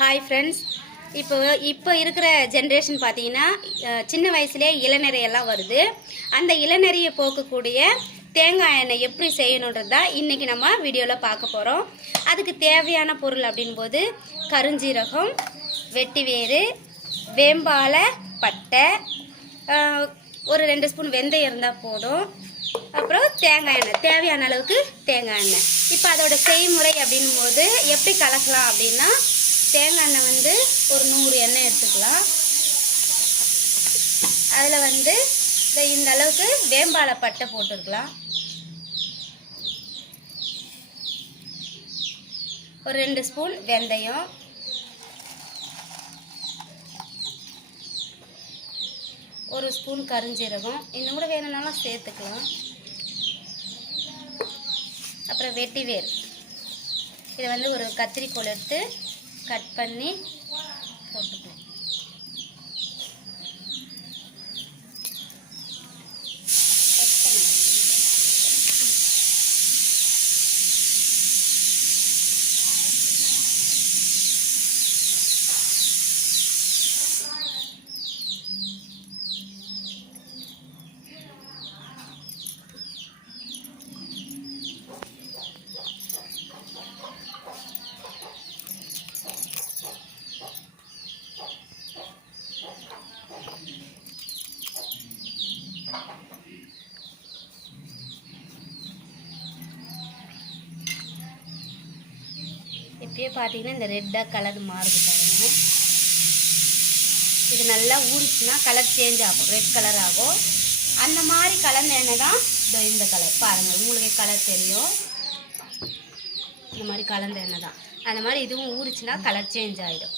Hi friends. இப்போ இருக்கிற generation பார்த்தீங்கன்னா சின்ன வயசுலேயே இளநரையெல்லாம் வருது. அந்த இளநரையை போக்கக்கூடிய தேங்காய் எண்ணெய் எப்படி செய்யணுன்றது தான் இன்றைக்கி நம்ம வீடியோவில் பார்க்க போகிறோம். அதுக்கு தேவையான பொருள் அப்படின்போது கருஞ்சீரகம், வெட்டிவேறு, வேம்பாலை, பட்டை, ஒரு 2 ஸ்பூன் வெந்தயம் இருந்தால் போதும். அப்புறம் தேங்காய் எண்ணெய், தேவையான அளவுக்கு தேங்காய் எண்ணெய். இப்போ அதோட செய்முறை அப்படின்னும் போது எப்படி கலக்கலாம் அப்படின்னா, தேங்காய் எண்ணெய் ஒரு 100 எண்ணெய் எடுத்துக்கலாம். அதில் இந்த அளவுக்கு வேம்பாலை பட்டை போட்டுருக்கலாம். ஒரு 2 ஸ்பூன் வெந்தயம், ஒரு ஸ்பூன் கருஞ்சீரகம், இன்னும் கூட வேணும்னாலும் சேர்த்துக்கலாம். அப்புறம் வெட்டிவேர், இதை ஒரு கத்திரிக்கோல் எடுத்து கட் பண்ணி போட்டுக்கலாம். இப்பயே பார்த்தீங்கன்னா இந்த ரெட்டாக கலர் மாறுது பாருங்கள். இது நல்லா ஊறிச்சுன்னா கலர் சேஞ்ச் ஆகும், ரெட் கலர் ஆகும். அந்த மாதிரி கலந்த எண்ணெய் தான் இந்த கலர் பாருங்கள், உங்களுக்கு கலர் தெரியும். இந்த மாதிரி கலந்த எண்ணெய் தான். அந்த மாதிரி இதுவும் ஊறிச்சுன்னா கலர் சேஞ்ச் ஆகிடும்.